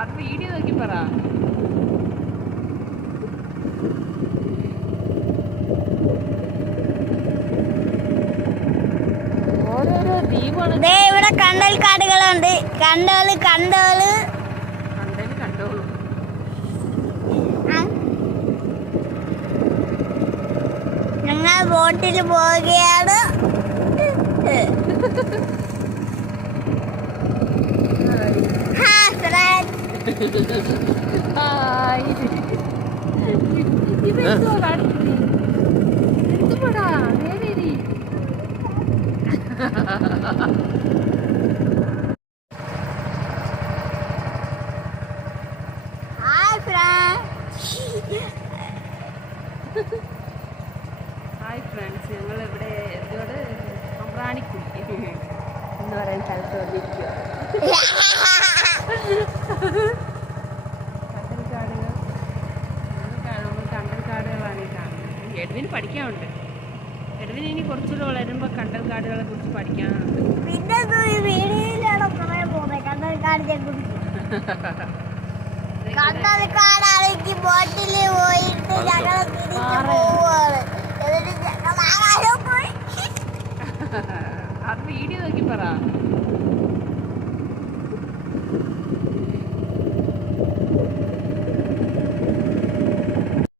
അത് വീഡിയോ നോക്കി പറ. ഓരോരോ ദ്വീപാണ്. ഇവിടെ കണ്ടൽ കാടുകളുണ്ട്. കണ്ടോളൂ. ഞങ്ങൾ ബോട്ടിൽ പോവുകയാണ്. ഹായ് ഫ്രണ്ട്സ്, ഞങ്ങളിവിടെ എന്തോട് അമ്രാണിക്കുടി എന്ന് പറയുന്ന സ്ഥലത്ത് വന്നിരിക്കുക. കണ്ടൽക്കാടുകളാണ് ഈ കാണുന്നത്. എഡ്വിന് പഠിക്കാനുണ്ട്. എഡ്വിന് ഇനി കുറച്ചുകൂടെ വളരുമ്പോൾ കണ്ടൽക്കാടുകളെ കുറിച്ച് പഠിക്കാനുണ്ട്. പിന്നെ കണ്ടൽക്കാടാണെങ്കിൽ ബോട്ടിൽ പോയിട്ട് ഞങ്ങൾ തിരിച്ചു പോവാണ്. അത് വീഡിയോ നോക്കി പറ.